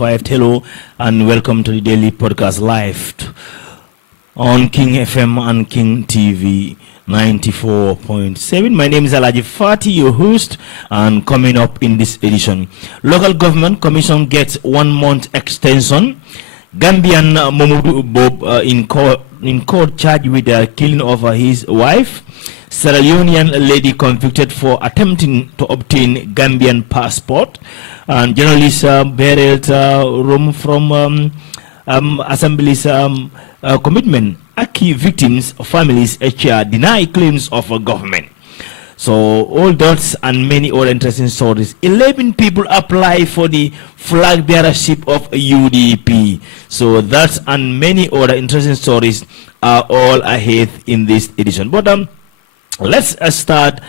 2025. Hello and welcome to the daily podcast live on King FM and King TV 94.7. My name is ALHAGIE Fati, your host, and coming up in this edition, Local Government Commission gets 1 month extension. Gambian Momodu Bob in court charged with the killing of his wife. Sierra Leonean lady convicted for attempting to obtain Gambian passport. And journalist buried room from Assembly's commitment. Aki victims' families deny claims of a government. So all that and many other interesting stories. 11 people apply for the flag bearership of UDP. So that and many other interesting stories are all ahead in this edition. But let's start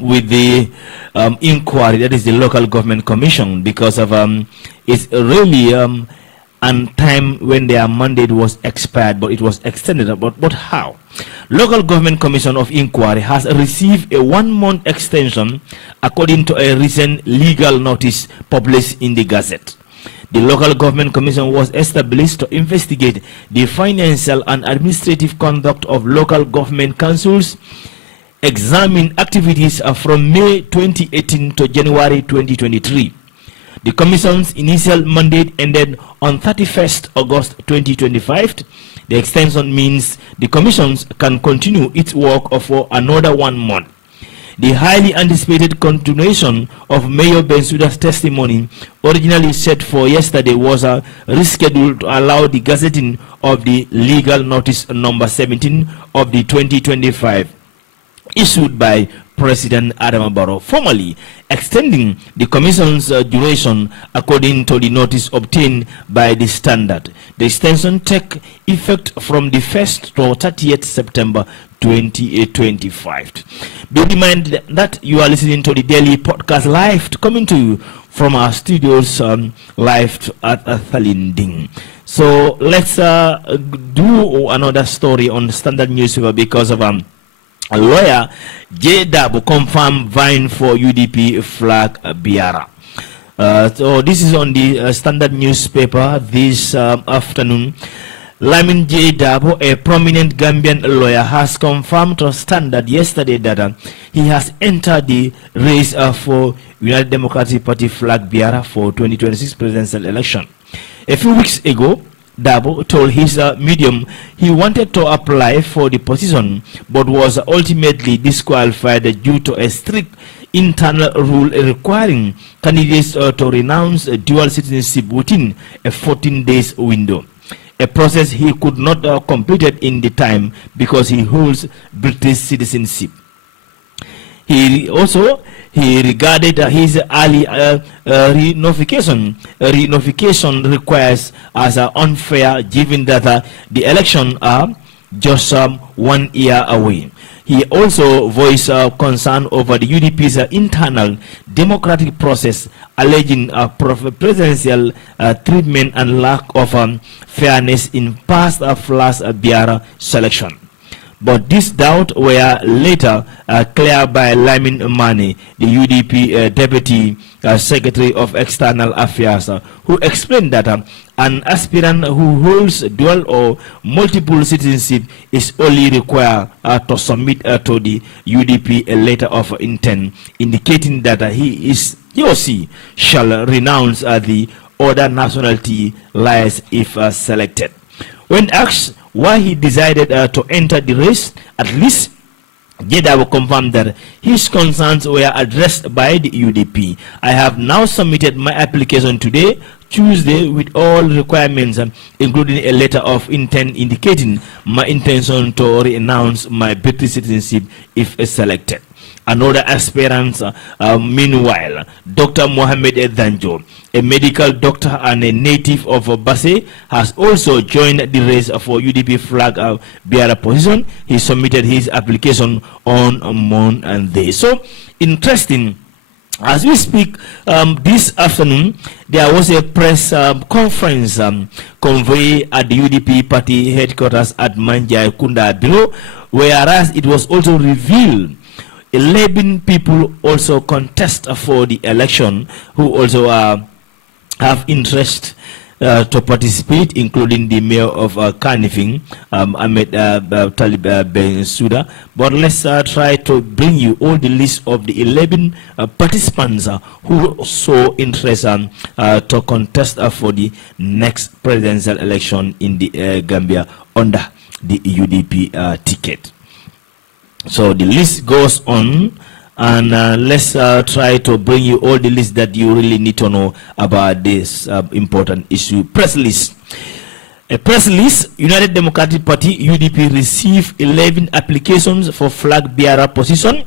with the inquiry, that is the Local Government Commission, because of it's really and time when their mandate was expired, but it was extended. But how? Local Government Commission of Inquiry has received a 1 month extension according to a recent legal notice published in the Gazette. The Local Government Commission was established to investigate the financial and administrative conduct of local government councils, examine activities from May 2018 to January 2023. The Commission's initial mandate ended on 31st August 2025. The extension means the Commission can continue its work for another 1 month. The highly anticipated continuation of Mayor Bensouda's testimony, originally set for yesterday, was rescheduled to allow the gazetting of the legal notice number 17 of the 2025, issued by President Adama Barrow, formally extending the Commission's duration according to the notice obtained by the Standard. The extension take effect from the 1st to 30th September 2025. Be reminded that you are listening to the daily podcast live, coming to you from our studios live at Thalinding. So let's do another story on the Standard newspaper because of a lawyer, J. Dabo, confirmed vying for UDP flag bearer. So this is on the Standard newspaper this afternoon. Lamin J. Dabo, a prominent Gambian lawyer, has confirmed to Standard yesterday that he has entered the race for United Democratic Party flag bearer for 2026 presidential election. A few weeks ago, Dabo told his medium he wanted to apply for the position but was ultimately disqualified due to a strict internal rule requiring candidates to renounce dual citizenship within a 14 days window, a process he could not complete in the time because he holds British citizenship. He regarded his early reunification requires as unfair, given that the election are just 1 year away. He also voiced concern over the UDP's internal democratic process, alleging presidential treatment and lack of fairness in past flag bearer selection. But this doubt were later cleared by Lamin Mane, the UDP Deputy Secretary of External Affairs, who explained that an aspirant who holds dual or multiple citizenship is only required to submit to the UDP a letter of intent, indicating that he or she shall renounce the other nationality lies if selected. When asked why he decided to enter the race, at least Jedabo confirmed that his concerns were addressed by the UDP. I have now submitted my application today, Tuesday, with all requirements, including a letter of intent indicating my intention to renounce my British citizenship if selected. Another aspirant, meanwhile, Dr. Mohamed Danjo, a medical doctor and a native of Basse, has also joined the race for UDP flag bearer position. He submitted his application on Monday. So interesting. As we speak, this afternoon, there was a press conference conveyed at the UDP party headquarters at Manjai Kunda Bureau, whereas it was also revealed 11 people also contest for the election, who also have interest to participate, including the mayor of Kanifing, Ahmed Talib Ben Suda. But let's try to bring you all the list of the 11 participants who show interest to contest for the next presidential election in the Gambia under the UDP ticket. So the list goes on, and let's try to bring you all the list that you really need to know about this important issue. Press list. A press list, United Democratic Party, UDP, received 11 applications for flag bearer position.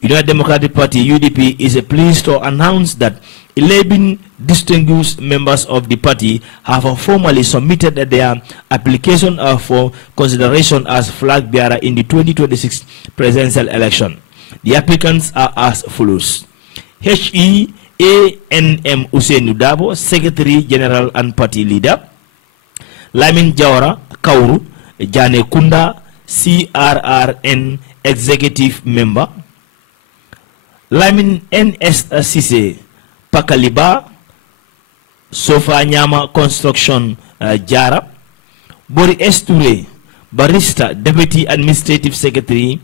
United Democratic Party, UDP, is pleased to announce that 11 distinguished members of the party have formally submitted their application for consideration as flag bearer in the 2026 presidential election. The applicants are as follows: HEANM Usainu Dabo, Secretary General and Party Leader; Lamin Jawara Kauru, Jane Kunda, CRRN Executive Member; Lamin NS Sise Pakaliba, Sofa Nyama Construction Jara; Bori Esture, Barista, Deputy Administrative Secretary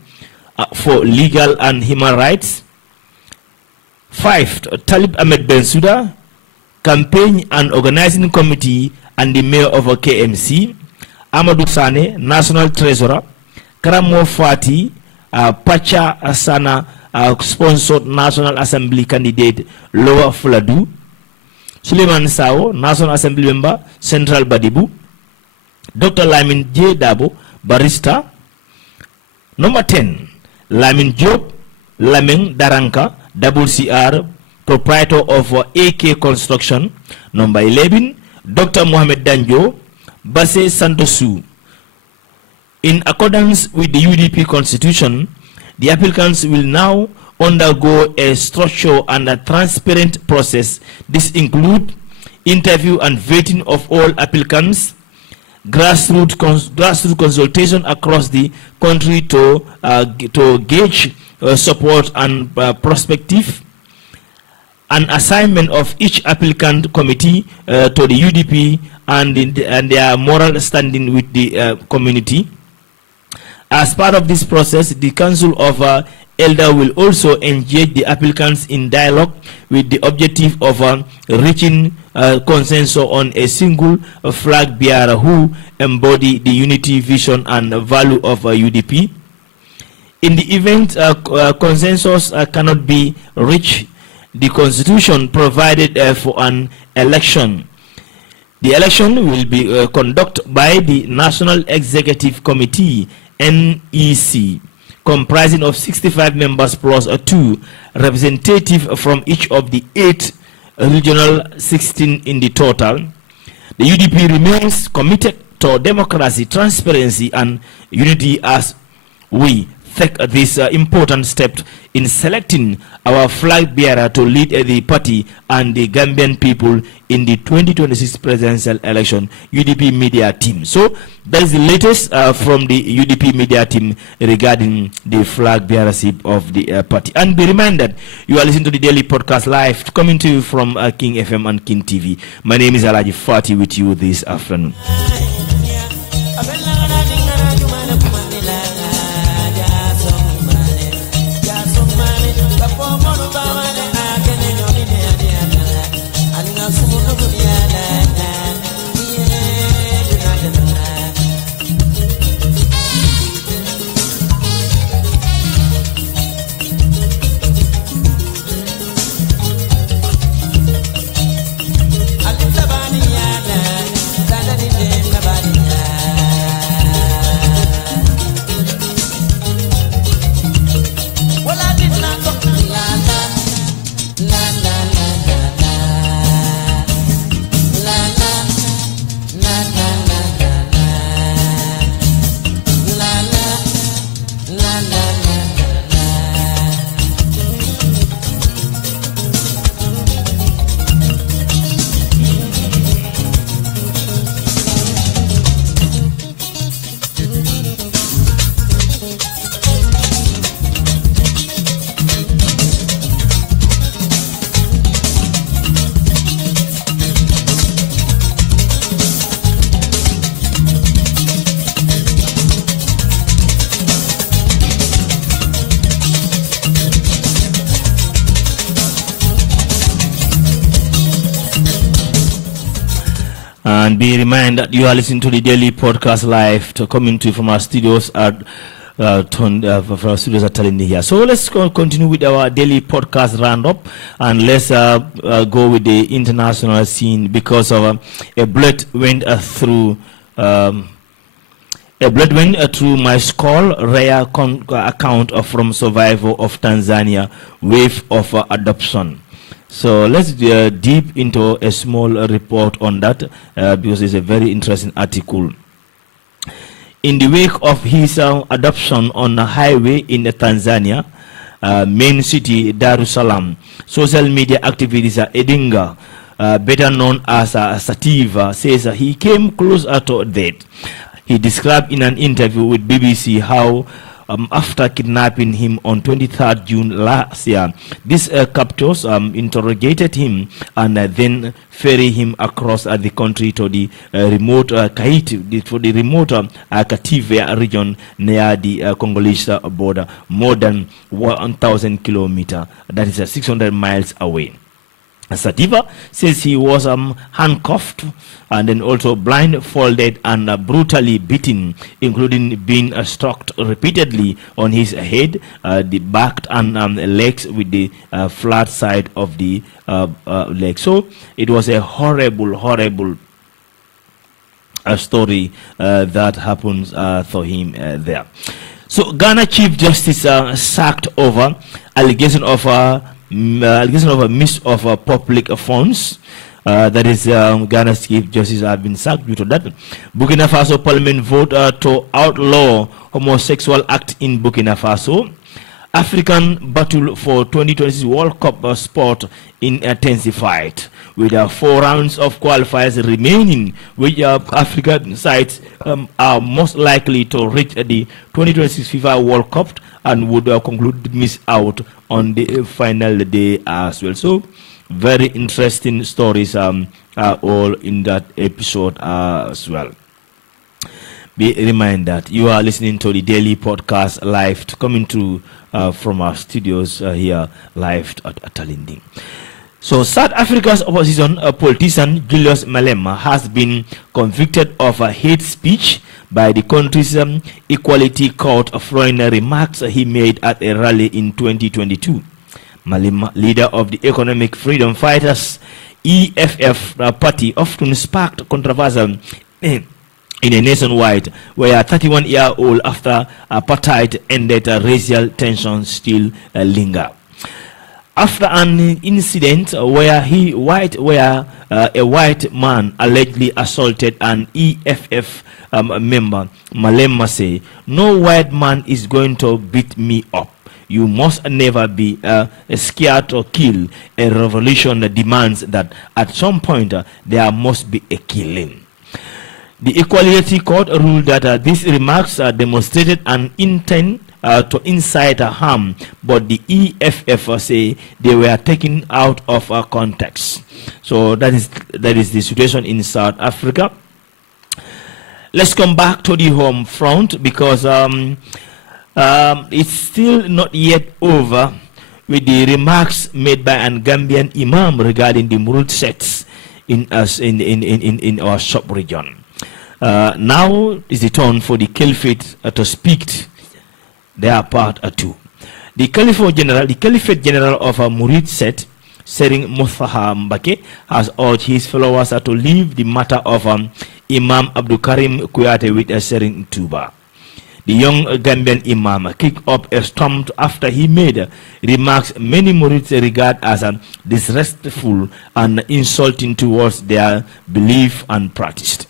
for Legal and Human Rights; 5. Talib Ahmed Bensouda, Campaign and Organizing Committee and the Mayor of KMC; Amadou Sane, National Treasurer; Karamo Fati, Pacha Asana, sponsored National Assembly candidate Lower Fuladu; Suleiman Sao, National Assembly member, Central Badibu; Dr. Lamin J. Dabo, Barista. Number 10, Lamin Job Laming Daranka, WCR, proprietor of AK Construction. Number 11, Dr. Mohamed Danjo, Basse Santosu. In accordance with the UDP constitution, the applicants will now undergo a structured and a transparent process. This includes interview and vetting of all applicants, grassroots consultation across the country to gauge support and perspective, an assignment of each applicant committee to the UDP and their moral standing with the community. As part of this process, the Council of Elder will also engage the applicants in dialogue with the objective of reaching consensus on a single flag bearer who embody the unity, vision, and value of UDP. In the event consensus cannot be reached, the Constitution provided for an election. The election will be conducted by the National Executive Committee, NEC, comprising of 65 members plus 2 representatives from each of the 8 regional 16 in the total. The UDP remains committed to democracy, transparency, and unity as we take this important step in selecting our flag bearer to lead the party and the Gambian people in the 2026 presidential election. UDP media team. So that is the latest from the UDP media team regarding the flag bearership of the party. And be reminded, you are listening to the daily podcast live coming to you from King FM and King TV. My name is ALHAGIE Fati with you this afternoon. Alibaba ni yana, dada di And be reminded that you are listening to the daily podcast live coming to you from our studios at Talindi here. So let's continue with our daily podcast roundup, and let's go with the international scene because of a blood went through my skull. Rare account from survivor of Tanzania wave of adoption. So let's deep into a small report on that because it's a very interesting article. In the wake of his adoption on a highway in Tanzania, main city Dar es Salaam, social media activist Edinga, better known as Sativa, says he came closer to death. He described in an interview with BBC how after kidnapping him on 23rd June last year, these captors interrogated him and then ferry him across the country to the remote Kative region near the Congolese border, more than 1,000 kilometers, that is 600 miles away. Sativa says he was handcuffed and then also blindfolded and brutally beaten, including being struck repeatedly on his head, the back and legs with the flat side of the leg. So it was a horrible story that happens for him there. So Ghana Chief Justice sacked over allegation of a miss of public funds. That is Ghana's Chief Justice have been sacked due to that. Burkina Faso Parliament vote to outlaw homosexual act in Burkina Faso. African battle for 2026 World Cup sport intensified with 4 rounds of qualifiers remaining, which African sides are most likely to reach the 2026 FIFA World Cup and would conclude miss out on the final day as well. So very interesting stories are all in that episode as well. Be reminded that you are listening to the daily podcast live coming to from our studios here live at Talindi. So South Africa's opposition politician Julius Malema has been convicted of hate speech by the country's equality court following remarks he made at a rally in 2022. Malema, leader of the Economic Freedom Fighters EFF party, often sparked controversy in a nationwide where 31-year-old after apartheid ended, racial tensions still linger. After an incident where a white man allegedly assaulted an EFF member, Malema said, "No white man is going to beat me up. You must never be scared to kill. A revolution demands that at some point there must be a killing." The Equality Court ruled that these remarks demonstrated an intent to incite harm, but the EFF say they were taken out of context. So that is the situation in South Africa. Let's come back to the home front because it's still not yet over with the remarks made by an Gambian imam regarding the Murud sets in our sub-region. Now is the turn for the Caliphate to speak their part too. The Caliphate General of Murid set, Sering Muthaha Mbake, has urged his followers to leave the matter of Imam Abdul Karim Kuyate with Sering Tuba. The young Gambian Imam kicked up a storm after he made remarks many Murids regard as disrespectful and insulting towards their belief and practice.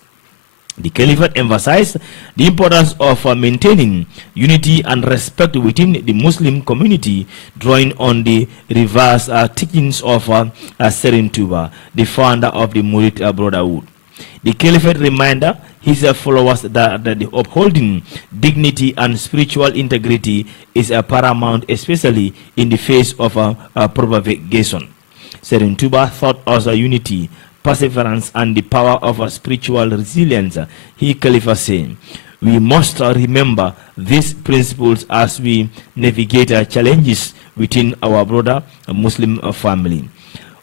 The Caliphate emphasized the importance of maintaining unity and respect within the Muslim community, drawing on the reverse teachings of Sering Tuba, the founder of the Murid Brotherhood. The Caliphate reminded his followers that the upholding dignity and spiritual integrity is paramount, especially in the face of propagation. Sering Tuba thought also unity, perseverance, and the power of spiritual resilience. He Khalifa saying, "We must remember these principles as we navigate challenges within our broader Muslim family."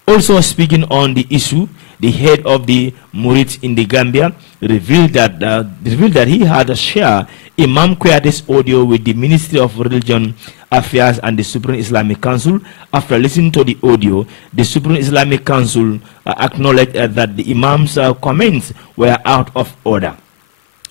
Also speaking on the issue, the head of the Murid in the Gambia, revealed that he had a share Imam Kuyate's audio with the Ministry of Religion Affairs and the Supreme Islamic Council. After listening to the audio, the Supreme Islamic Council acknowledged that the Imam's comments were out of order.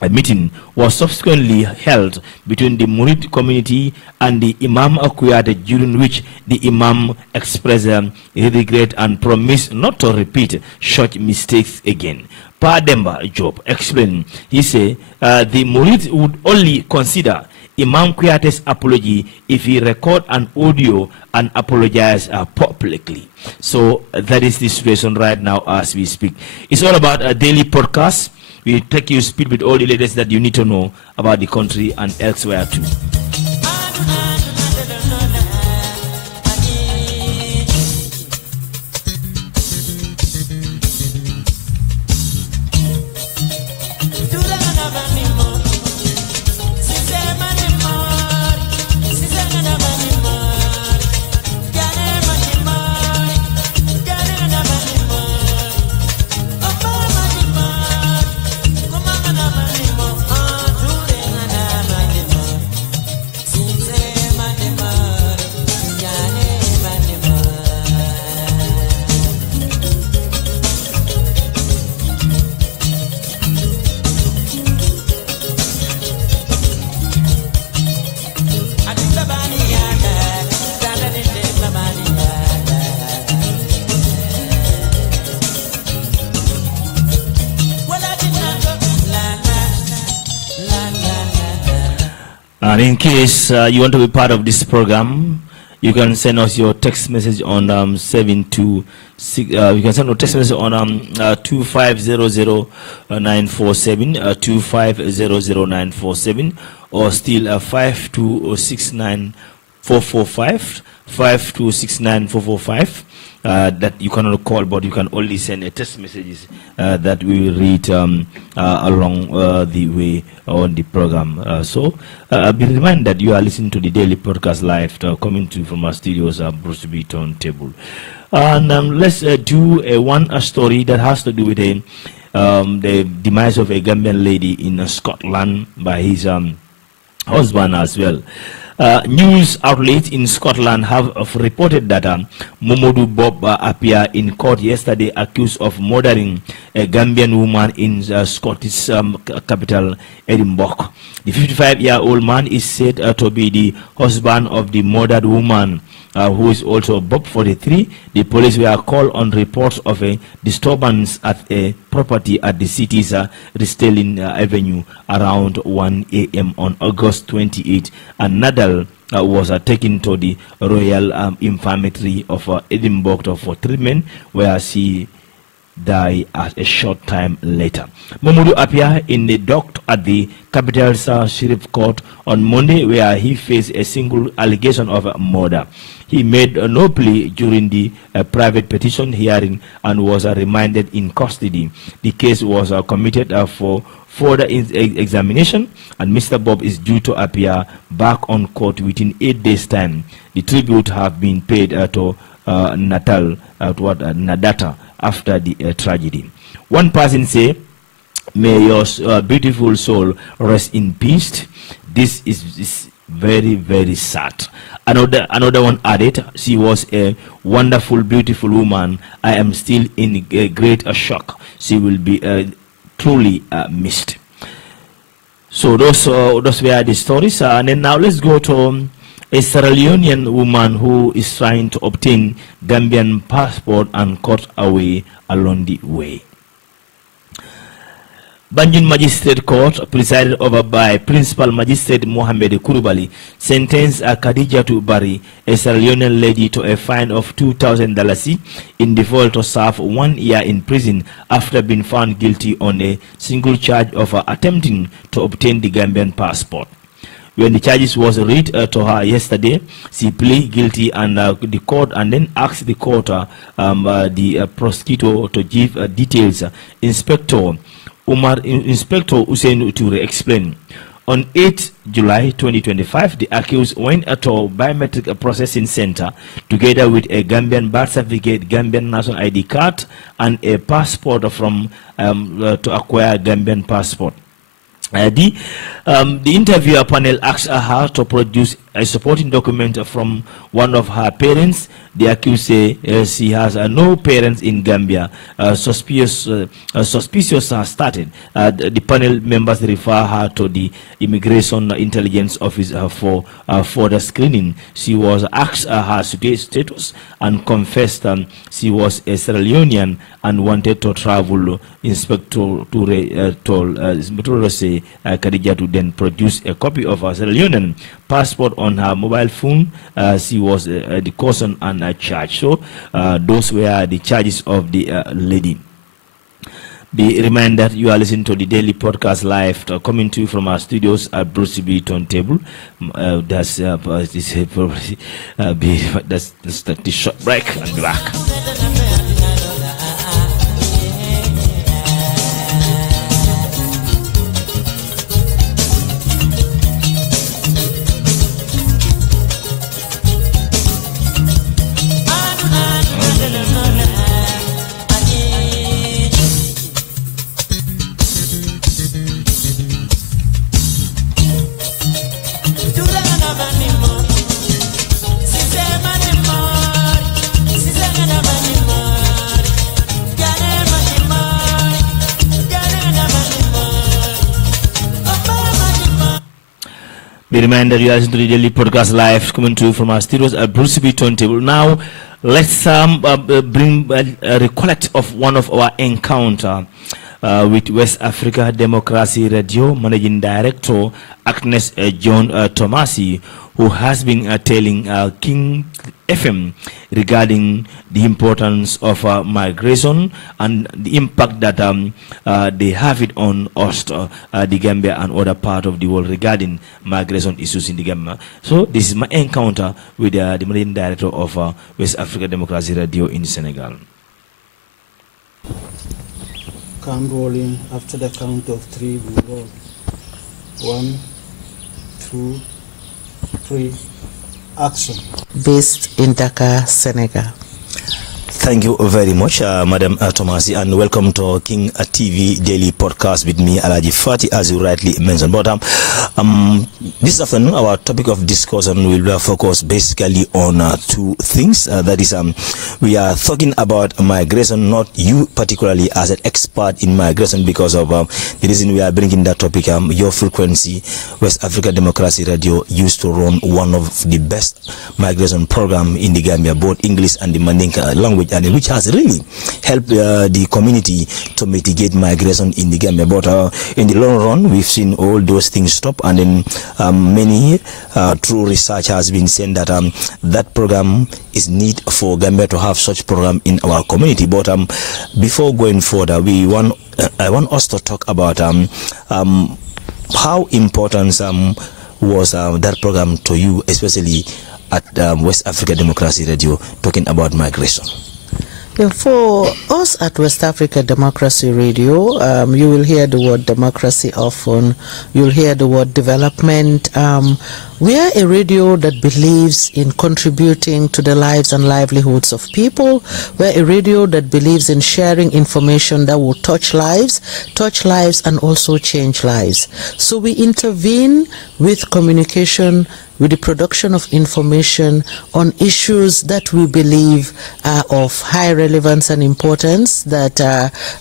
A meeting was subsequently held between the Murid community and the Imam Kuyate, during which the Imam expressed regret and promised not to repeat such mistakes again. Pa Demba Job explained, he said, the Murid would only consider Imam Kuyate's apology if he record an audio and apologize publicly. So that is the situation right now as we speak. It's all about a daily podcast. We take you speed with all the latest that you need to know about the country and elsewhere too. And in case you want to be part of this program, you can send us your text message on 726. You can send a text message on 2500947, 2500947, or still 5269445, 5269445. That you cannot call, but you can only send a text messages that we will read along the way on the program. So be reminded that you are listening to the daily podcast live coming to from our studios at Bruce B Turntable. And let's do a story that has to do with the demise of a Gambian lady in Scotland by his husband as well. News outlets in Scotland have reported that Momodu Bob appeared in court yesterday accused of murdering a Gambian woman in Scottish capital Edinburgh. The 55-year-old man is said to be the husband of the murdered woman, who is also Bob 43. The police were called on reports of a disturbance at a property at the city's Restelling Avenue around 1 a.m. on August 28, and Nadal was taken to the Royal Infirmary of Edinburgh for treatment, where she died a short time later. Momodu appeared in the dock at the capital's Sheriff Court on Monday, where he faced a single allegation of murder. He made no plea during the private petition hearing and was remanded in custody. The case was committed for further examination, and Mr. Bob is due to appear back on court within 8 days' time. The tribute have been paid to Nadata after the tragedy. One person say, "May your beautiful soul rest in peace." This is very, very sad. Another one added, "She was a wonderful, beautiful woman. I am still in a great shock. She will be truly missed." So those were the stories. And then now let's go to a Sierra Leonean woman who is trying to obtain Gambian passport and caught away along the way. Banjul Magistrate Court, presided over by Principal Magistrate Mohamed Kurubali, sentenced Khadija Bari, a Sierra Leonean lady, to a fine of $2,000 in default to serve 1 year in prison after being found guilty on a single charge of attempting to obtain the Gambian passport. When the charges was read to her yesterday, she pleaded guilty, and the court and then asked the court, the prosecutor, to give details. Inspector Hussein Uture explained. On 8 July 2025, the accused went to a biometric processing center together with a Gambian birth certificate, Gambian national ID card, and a passport from to acquire Gambian passport. The interviewer panel asked her to produce a supporting document from one of her parents. The accused says she has no parents in Gambia. Suspicious started. The panel members refer her to the Immigration Intelligence Office for further screening. She was asked her status and confessed she was a Sierra Leonean and wanted to travel. Inspector Ture told Khadija to then produce a copy of her Sierra Leonean passport on her mobile phone. She was the caution and charge. So those were the charges of the lady. Be reminded you are listening to the daily podcast live coming to you from our studios at Bruce B Turntable. That's the short break and be back. Be reminded you are listening to the daily podcast live coming to you from our studios at Bruce B Turntable. Now, let's bring a recollect of one of our encounter with West Africa Democracy Radio Managing Director Agnes John Tomasi, who has been telling King FM regarding the importance of migration and the impact that they have it on us, the Gambia and other part of the world regarding migration issues in the Gambia. So this is my encounter with the Managing Director of West Africa Democracy Radio in Senegal. Count rolling. After the count of three, we roll. 1, 2, 3. Action. Based in Dakar, Senegal. Thank you very much, Madam Tomasi, and welcome to King TV Daily Podcast with me, ALHAGIE Fati, as you rightly mentioned. But this afternoon, our topic of discussion will focus basically on two things. That is, we are talking about migration, not you particularly as an expert in migration, because of the reason we are bringing that topic. Your frequency, West Africa Democracy Radio, used to run one of the best migration program in the Gambia, both English and the Mandinka language, and which has really helped the community to mitigate migration in the Gambia. But in the long run, we've seen all those things stop, and then many true research has been saying that that program is need for Gambia to have such program in our community. But before going further, I want us to talk about how important was that program to you, especially at West Africa Democracy Radio, talking about migration. Yeah, for us at West Africa Democracy Radio, you will hear the word democracy often. You'll hear the word development. We are a radio that believes in contributing to the lives and livelihoods of people. We're a radio that believes in sharing information that will touch lives and also change lives. So we intervene with communication, with the production of information on issues that we believe are of high relevance and importance, that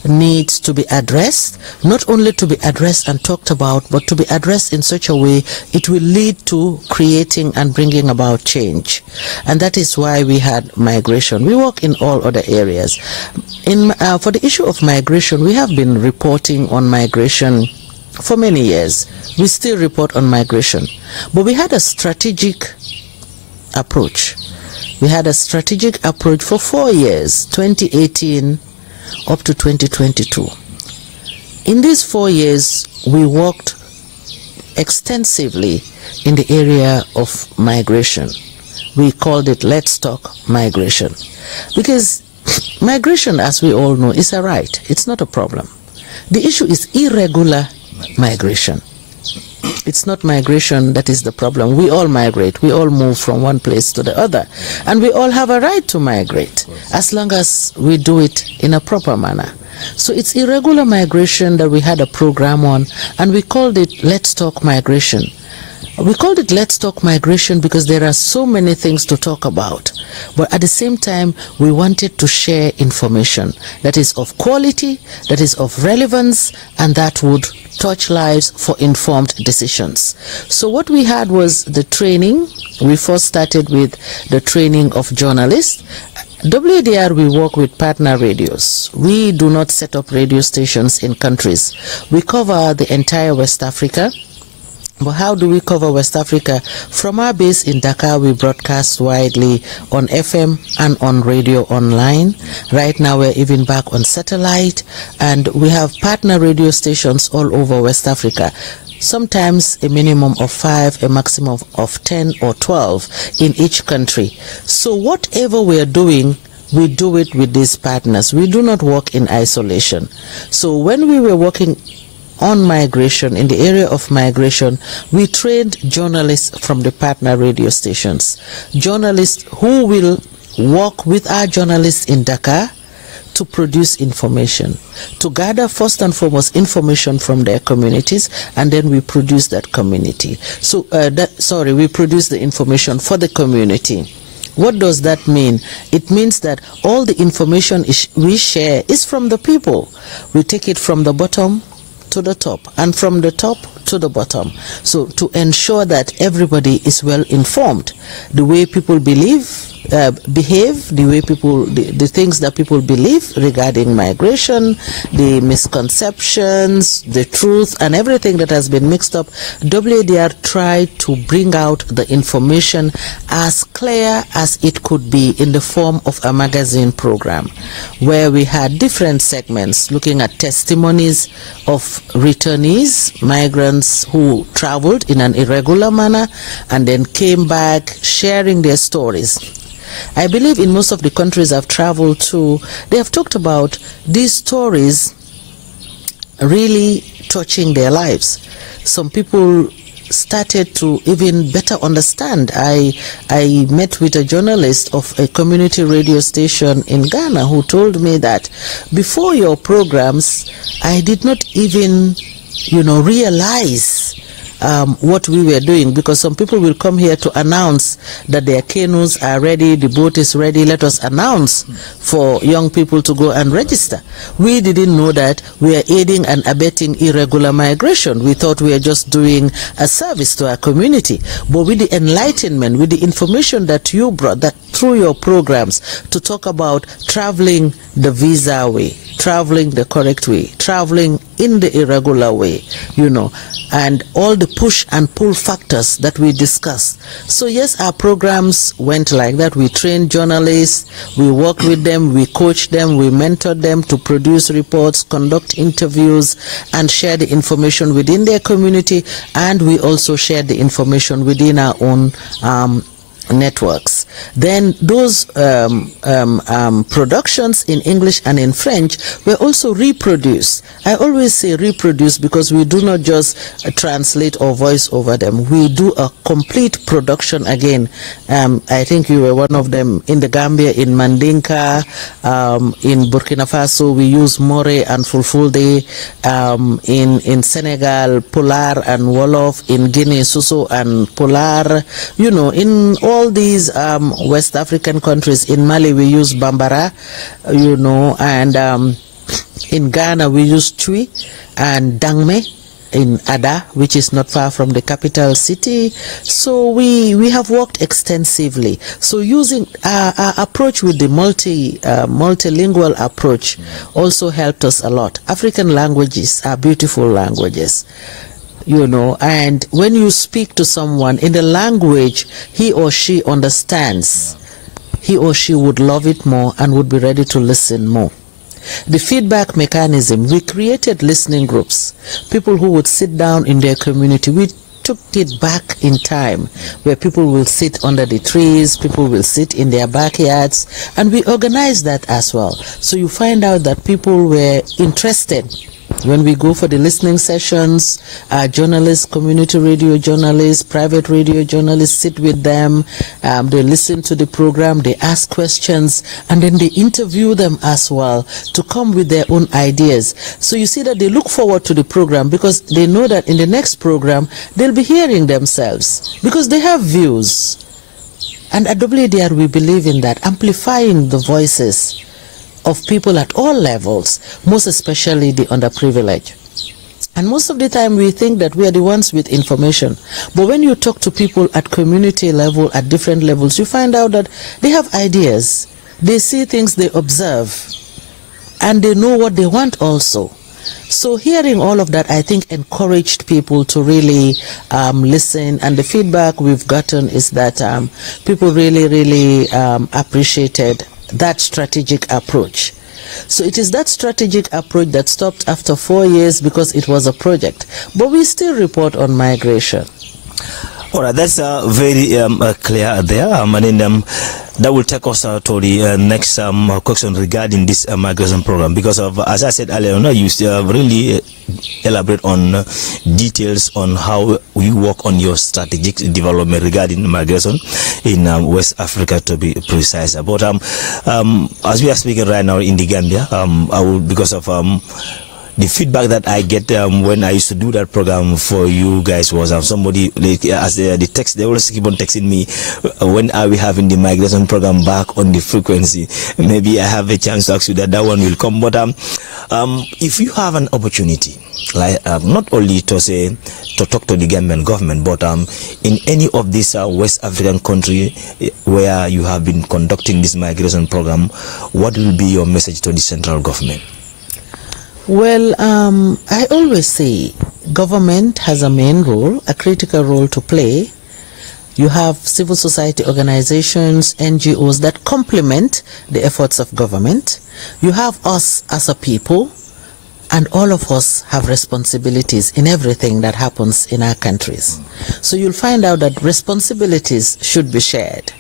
needs to be addressed, not only to be addressed and talked about, but to be addressed in such a way it will lead to creating and bringing about change. And that is why we had migration. We work in all other areas. For the issue of migration, we have been reporting on migration for many years. We still report on migration, but we had a strategic approach. We had a strategic approach for 4 years, 2018 up to 2022. In these 4 years, we worked extensively in the area of migration. We called it Let's Talk Migration, because migration, as we all know, is a right. It's not a problem. The issue is irregular migration. It's not migration that is the problem. We all migrate. We all move from one place to the other. And we all have a right to migrate as long as we do it in a proper manner. So it's irregular migration that we had a program on, and we called it Let's Talk Migration. We called it Let's Talk Migration because there are so many things to talk about. But at the same time, we wanted to share information that is of quality, that is of relevance, and that would touch lives for informed decisions. So what we had was the training. We first started with the training of journalists. WADR, we work with partner radios. We do not set up radio stations in countries. We cover the entire West Africa. But how do we cover West Africa? From our base in Dakar, we broadcast widely on FM and on radio online. Right now, we're even back on satellite, and we have partner radio stations all over West Africa. Sometimes a minimum of 5, a maximum of 10 or 12 in each country. So whatever we're doing, we do it with these partners. We do not work in isolation. So when we were working on migration, in the area of migration, we trained journalists from the partner radio stations. Journalists who will work with our journalists in Dakar to produce information, to gather first and foremost information from their communities, and then we produce that community. So, we produce the information for the community. What does that mean? It means that all the information we share is from the people. We take it from the bottom to the top, and from the top to the bottom. So to ensure that everybody is well informed, the way people behave, the way the things that people believe regarding migration, the misconceptions, the truth, and everything that has been mixed up, WADR tried to bring out the information as clear as it could be in the form of a magazine program, where we had different segments looking at testimonies of returnees, migrants who traveled in an irregular manner and then came back sharing their stories. I believe in most of the countries I've traveled to, they have talked about these stories really touching their lives. Some people started to even better understand. I met with a journalist of a community radio station in Ghana who told me that before your programs, I did not even, realize what we were doing, because some people will come here to announce that their canoes are ready, the boat is ready, let us announce for young people to go and register. We didn't know that we are aiding and abetting irregular migration. We thought we were just doing a service to our community. But with the enlightenment, with the information that you brought, that through your programs, to talk about traveling the visa way, traveling the correct way, traveling in the irregular way, and all the push and pull factors that we discussed. So yes, our programs went like that. We trained journalists, we worked with them, we coached them, we mentored them to produce reports, conduct interviews, and share the information within their community, and we also shared the information within our own networks. Then those productions in English and in French were also reproduced. I always say reproduce because we do not just translate or voice over them. We do a complete production again. I think you were one of them in the Gambia, in Mandinka, in Burkina Faso we use More and Fulfulde, in Senegal Pular and Wolof, in Guinea Suso and Pular, in all these West African countries. In Mali we use Bambara, and in Ghana we use Chui and Dangme in Ada, which is not far from the capital city. So we have worked extensively. So using our approach with the multilingual approach also helped us a lot. African languages are beautiful languages. And when you speak to someone in the language he or she understands, he or she would love it more and would be ready to listen more. The feedback mechanism, we created listening groups, people who would sit down in their community. We took it back in time, where people will sit under the trees, people will sit in their backyards, and we organized that as well. So you find out that people were interested When we go for the listening sessions, journalists, community radio journalists, private radio journalists sit with them. They listen to the program, they ask questions, and then they interview them as well to come with their own ideas. So you see that they look forward to the program because they know that in the next program, they'll be hearing themselves because they have views. And at WDR, we believe in that, amplifying the voices of people at all levels, most especially the underprivileged. And most of the time we think that we are the ones with information. But when you talk to people at community level, at different levels, you find out that they have ideas. They see things, they observe, and they know what they want also. So hearing all of that, I think, encouraged people to really listen. And the feedback we've gotten is that people really appreciated that strategic approach. So it is that strategic approach that stopped after 4 years because it was a project. But we still report on migration. All right, that's very clear there. And then that will take us to the next question regarding this migration program. Because of, as I said earlier, you really elaborate on details on how you work on your strategic development regarding migration in West Africa, to be precise. But as we are speaking right now in the Gambia, I will, because of the feedback that I get when I used to do that program for you guys was somebody, as the text, they always keep on texting me, when are we having the migration program back on the frequency? Maybe I have a chance to ask you that one will come. But if you have an opportunity, like not only to talk to the Gambian government, but in any of these West African country where you have been conducting this migration program, what will be your message to the central government? Well, I always say government has a main role, a critical role to play. You have civil society organizations, NGOs that complement the efforts of government. You have us as a people, and all of us have responsibilities in everything that happens in our countries. So you'll find out that responsibilities should be shared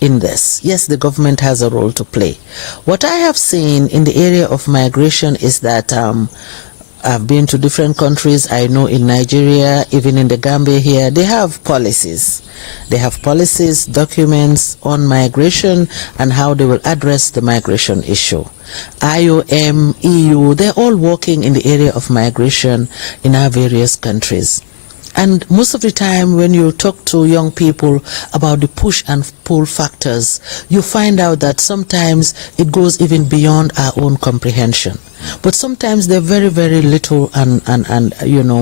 in this. Yes, the government has a role to play. What I have seen in the area of migration is that I've been to different countries. I know in Nigeria, even in the Gambia here, they have policies. They have policies, documents on migration and how they will address the migration issue. IOM, EU, they're all working in the area of migration in our various countries. And most of the time when you talk to young people about the push and pull factors, you find out that sometimes it goes even beyond our own comprehension. But sometimes they're very little and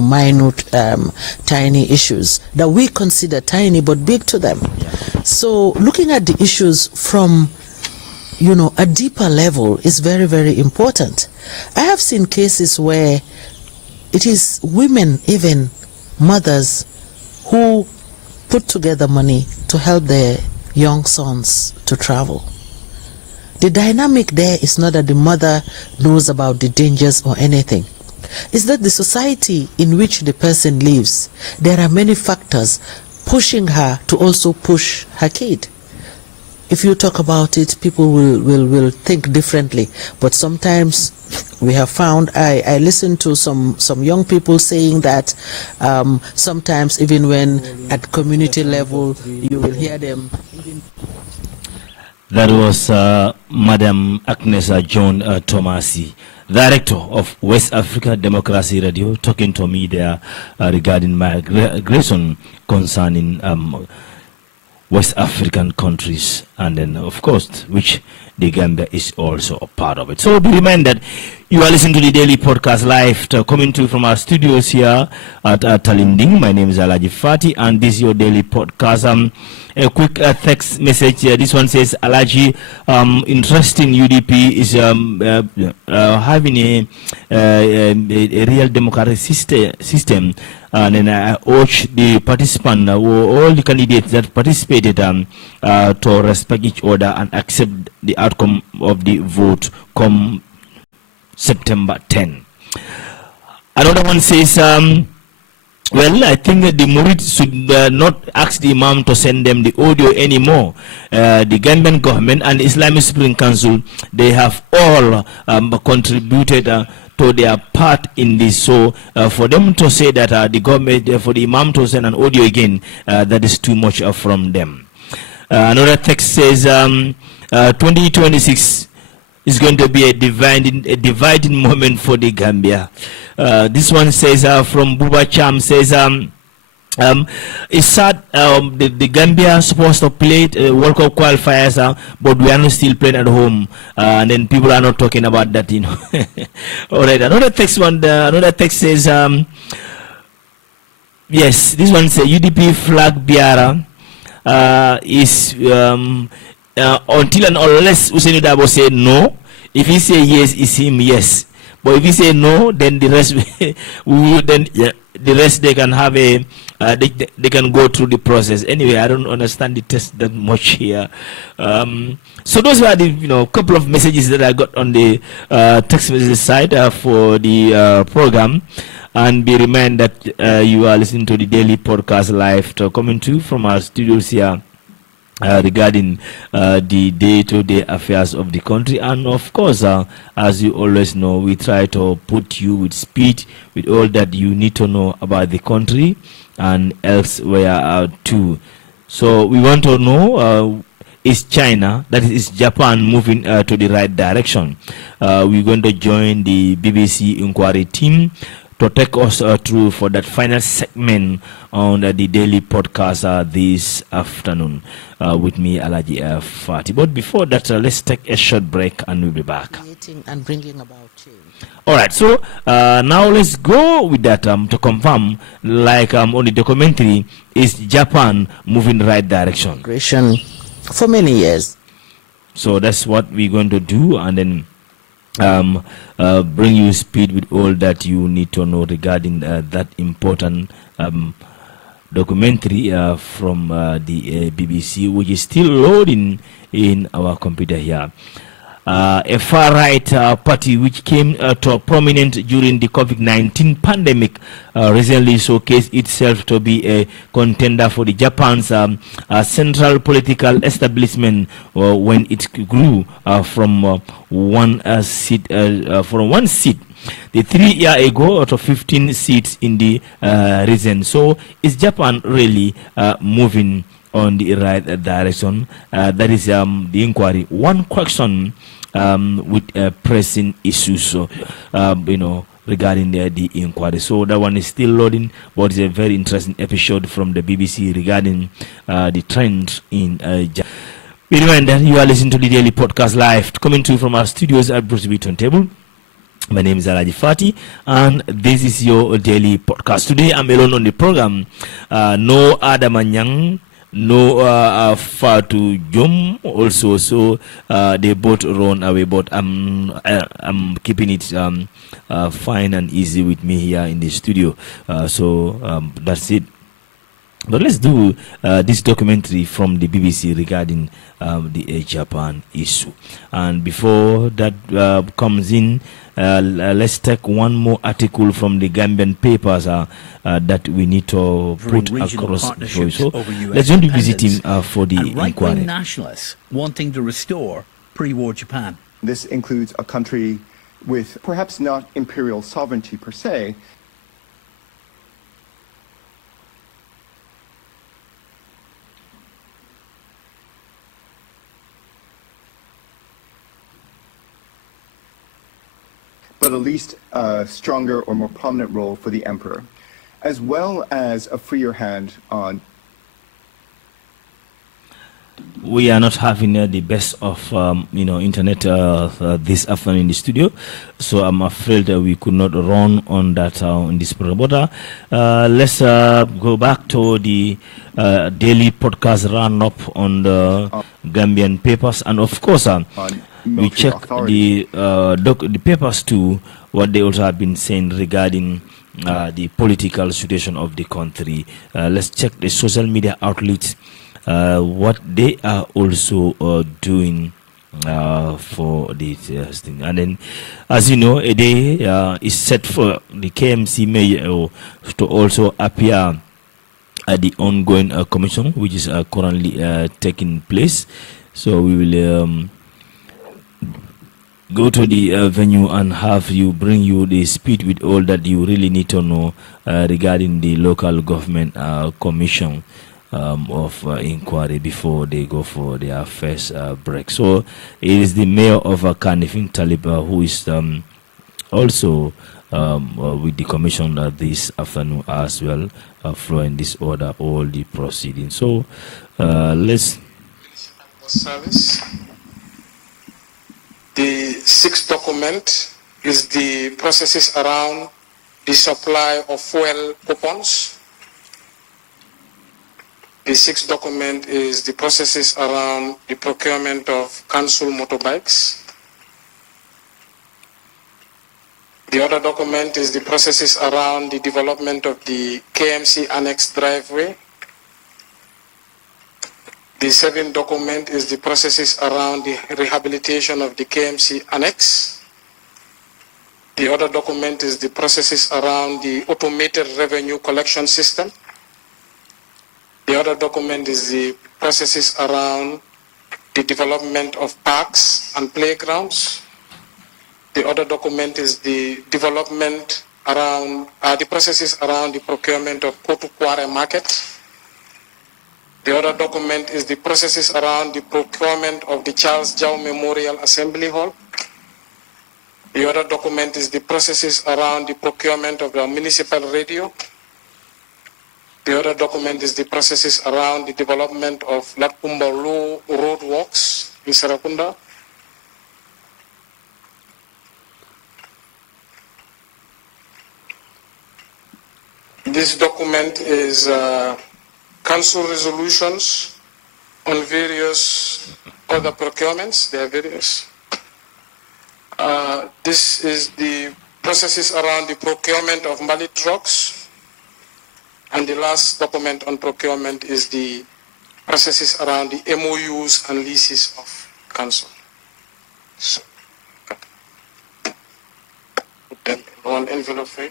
minute, tiny issues that we consider tiny but big to them. So looking at the issues from a deeper level is very important. I have seen cases where it is women, even mothers, who put together money to help their young sons to travel. The dynamic there is not that the mother knows about the dangers or anything. It's that the society in which the person lives, there are many factors pushing her to also push her kid. If you talk about it, people will think differently. But sometimes we have found, I listen to some young people saying that sometimes even when at community level, you will hear them. That was Madam Agnes John Tomasi, Director of West Africa Democracy Radio, talking to me there regarding migration concerning West African countries, and then of course which the Gambia is also a part of it. So be reminded, you are listening to the daily podcast live coming to you from our studios here at Talinding. My name is ALHAGIE Fati, and this is your daily podcast. A quick text message. This one says, ALHAGIE, interesting UDP is having a real democratic system. And then I urge the participants, all the candidates that participated, to respect each other and accept the outcome of the vote come September 10. Another one says, well, I think the Murid should not ask the Imam to send them the audio anymore. The Gambian government and Islamic Supreme Council, they have all contributed to their part in this. So for them to say that the government, for the Imam to send an audio again, that is too much from them. Another text says 2026 is going to be a dividing moment for the Gambia. This one says from Buba Cham says it's sad the Gambia supposed to play World Cup qualifiers, but we are not still playing at home, and then people are not talking about that, you know. All right, another text says yes, this one says UDP flag bearer is until and unless Usainu Dabo say no. If he say yes, it's him yes. But if he say no, then the rest the rest they can have a they can go through the process. Anyway, I don't understand the test that much here. So those were the couple of messages that I got on the text message side for the program. And be reminded that you are listening to the daily podcast live coming to you from our studios here. Regarding the day-to-day affairs of the country, and of course, as you always know, we try to put you with speed with all that you need to know about the country and elsewhere too. So we want to know, is China, that is Japan, moving to the right direction? We're going to join the BBC inquiry team to take us through for that final segment on the daily podcast this afternoon with me, ALHAGIE Fati. But before that, let's take a short break and we'll be back. And bringing about change. All right, so now let's go with that to confirm, like on the documentary, is Japan moving the right direction? For many years. So that's what we're going to do, and then bring you speed with all that you need to know regarding that important documentary from the BBC, which is still loading in our computer here. A far-right party which came to prominent during the COVID-19 pandemic recently showcased itself to be a contender for the Japan's central political establishment when it grew from one seat. The 3 years ago, out of 15 seats in the region. So is Japan really moving on the right direction? That is the inquiry. One question with pressing issues, regarding the inquiry. So that one is still loading, but it's a very interesting episode from the BBC regarding the trends in Japan. Reminder, you are listening to the daily podcast live, coming to you from our studios at Bruce B. Turntable. My name is ALHAGIE Fati, and this is your daily podcast. Today I'm alone on the program. No Adam Anyang, no Fatu Jom also. So they both run away, but I'm keeping it fine and easy with me here in the studio. So that's it. But let's do this documentary from the BBC regarding the Japan issue. And before that comes in, let's take one more article from the Gambian papers that we need to put across. So let's go to visit him for the inquiry. Right-wing nationalists wanting to restore pre-war Japan. This includes a country with perhaps not imperial sovereignty per se, but at least a stronger or more prominent role for the emperor, as well as a freer hand on. We are not having the best of internet this afternoon in the studio, so I'm afraid that we could not run on that in this program. But let's go back to the daily podcast run-up on the Gambian papers, and of course we check the papers too, what they also have been saying regarding the political situation of the country. Let's check the social media outlets, what they are also doing for this thing. And then, as you know, a day is set for the KMC mayor to also appear at the ongoing commission, which is currently taking place. So we will go to the venue and have you bring you the speed with all that you really need to know regarding the local government commission of inquiry before they go for their first break. So it is the mayor of Kanifing Taliba who is also with the commission this afternoon as well, following this order, all the proceedings. So let's. Service. The sixth document is the processes around the supply of fuel coupons. The sixth document is the processes around the procurement of council motorbikes. The other document is the processes around the development of the KMC Annex driveway. The seventh document is the processes around the rehabilitation of the KMC Annex. The other document is the processes around the automated revenue collection system. The other document is the processes around the development of parks and playgrounds. The other document is the development around, the processes around the procurement of Kotukware market. The other document is the processes around the procurement of the Charles Jau Memorial Assembly Hall. The other document is the processes around the procurement of the municipal radio. The other document is the processes around the development of Latkumba road works in Sarakunda. This document is council resolutions on various other procurements. There are various. This is the processes around the procurement of Mali trucks. And the last document on procurement is the processes around the MOUs and leases of council. So, put them in one envelope for you.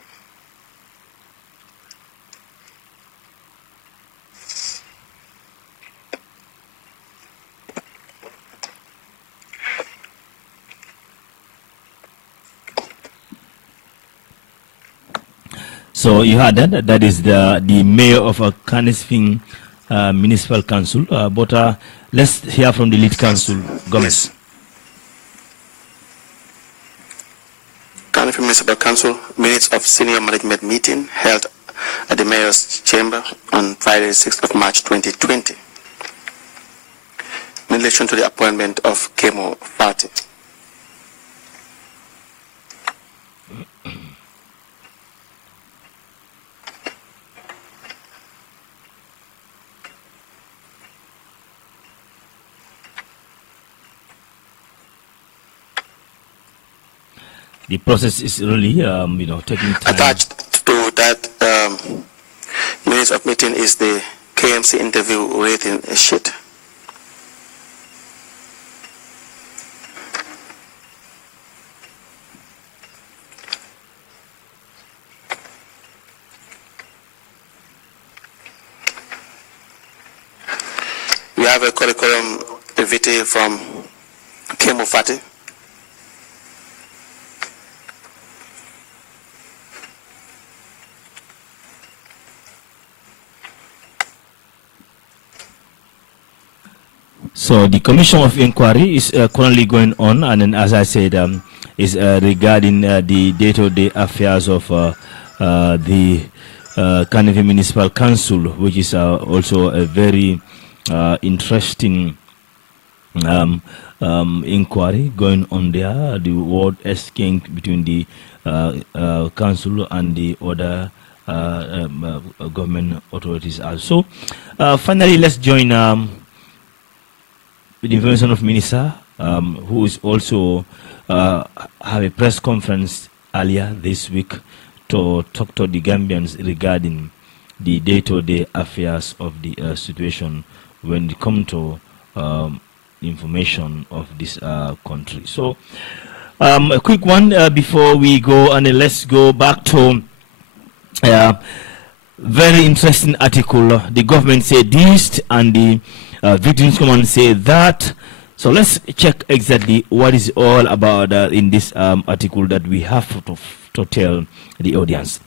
So you heard that. That is the mayor of Kanifing Municipal Council. But let's hear from the lead council, Gomez. Kanifing Municipal Council minutes of senior management meeting held at the mayor's chamber on Friday, 6th of March 2020. In relation to the appointment of Kemo Fati. The process is really, taking time. Attached to that minutes of meeting is the KMC interview rating sheet. We have a curriculum vitae from Kemo Fati. So the commission of inquiry is currently going on, and then, as I said, is regarding the day-to-day affairs of the Kanifing Municipal Council, which is also a very interesting inquiry going on there. The word exchange between the council and the other government authorities also. Finally, let's join with the information of Minister, who is also have a press conference earlier this week to talk to the Gambians regarding the day-to-day affairs of the situation when it comes to information of this country. So a quick one before we go, and let's go back to very interesting article. The government said this and the Victims Command say that. So let's check exactly what is all about in this article that we have to tell the audience.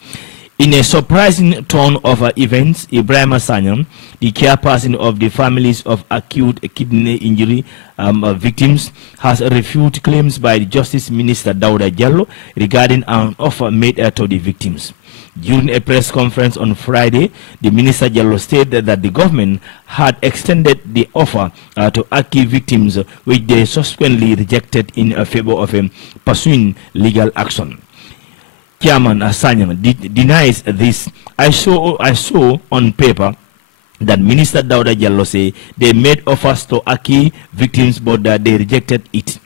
In a surprising turn of events, Ibrahim Sanyang, the chairperson of the families of acute kidney injury victims, has refuted claims by the Justice Minister Dauda Jallo regarding an offer made to the victims. During a press conference on Friday, the Minister Jallo stated that the government had extended the offer to Aki victims, which they subsequently rejected in favor of pursuing legal action. Chairman Sanyang denies this. I saw on paper that Minister Dauda Jallo say they made offers to Aki victims, but that they rejected it.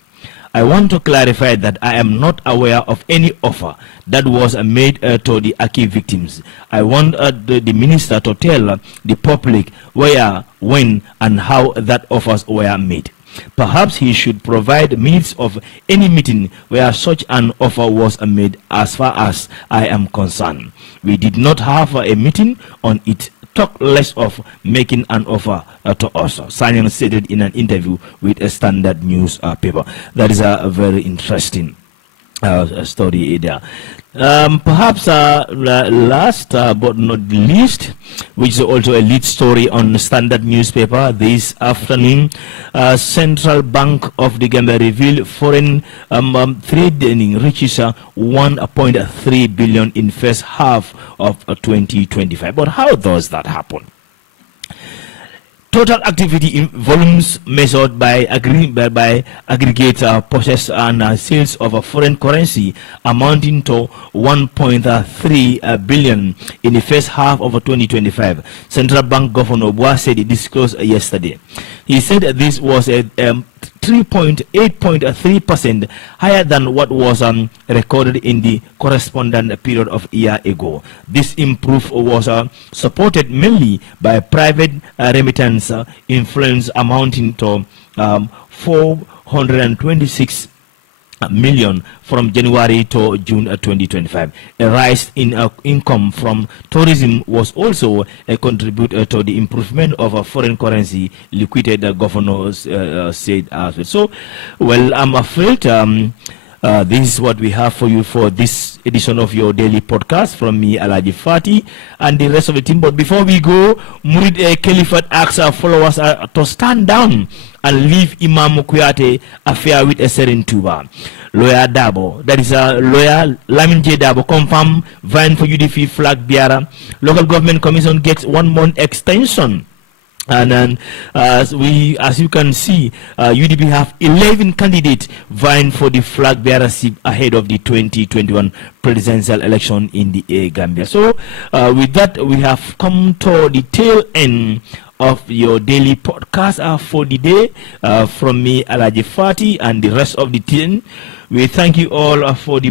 I want to clarify that I am not aware of any offer that was made to the Aki victims. I want the minister to tell the public where, when, and how that offers were made. Perhaps he should provide minutes of any meeting where such an offer was made. As far as I am concerned, we did not have a meeting on it. Talk less of making an offer to us, Sanyang stated in an interview with a Standard newspaper. That is a very interesting story there. Perhaps last but not least, which is also a lead story on Standard newspaper this afternoon, Central Bank of the Gambia revealed foreign trading reaches 1.3 billion in first half of 2025. But how does that happen? Total activity in volumes measured by aggregate purchase and sales of foreign currency amounting to 1.3 billion in the first half of 2025. Central Bank Governor Boa said it disclosed yesterday. He said this was a 8.3% higher than what was recorded in the corresponding period of a year ago. This improvement was supported mainly by private remittance influence amounting to 426 million from January to June 2025. A rise in income from tourism was also a contributor to the improvement of foreign currency liquidity, the governor said as well. So, well, I'm afraid this is what we have for you for this edition of your daily podcast from me, ALHAGIE Fati, and the rest of the team. But before we go, Murid Khalifat asks our followers to stand down and leave Imam Kuyate affair with a certain tuba. Lawyer Dabo, that is a lawyer Lamin J. Dabo, confirm vying for UDP flag bearer. Local government commission gets 1 month extension. And then, as you can see, UDP have 11 candidates vying for the flag bearership ahead of the 2021 presidential election in the Gambia. So, with that, we have come to the tail end of your daily podcast for the day. From me, ALHAGIE Fati, and the rest of the team, we thank you all for the